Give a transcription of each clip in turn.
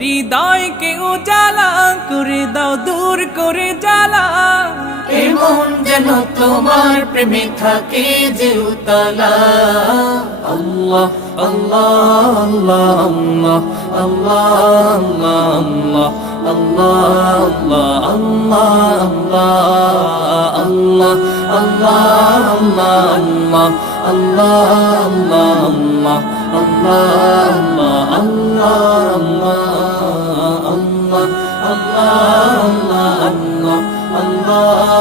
হৃদয়কে উজালা করে দাও, দূর করে জ্বালা। এমন যেন তোমার প্রেমে থাকে যে উতলা। আল্লাহ আল্লাহ আল্লাহ আল্লাহ আল্লাহ আল্লাহ আল্লাহ আল্লাহ আল্লাহ আল্লাহ আল্লাহ আল্লাহ আল্লাহ আল্লাহ আল্লাহ আল্লাহ আল্লাহ আল্লাহ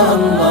আল্লাহ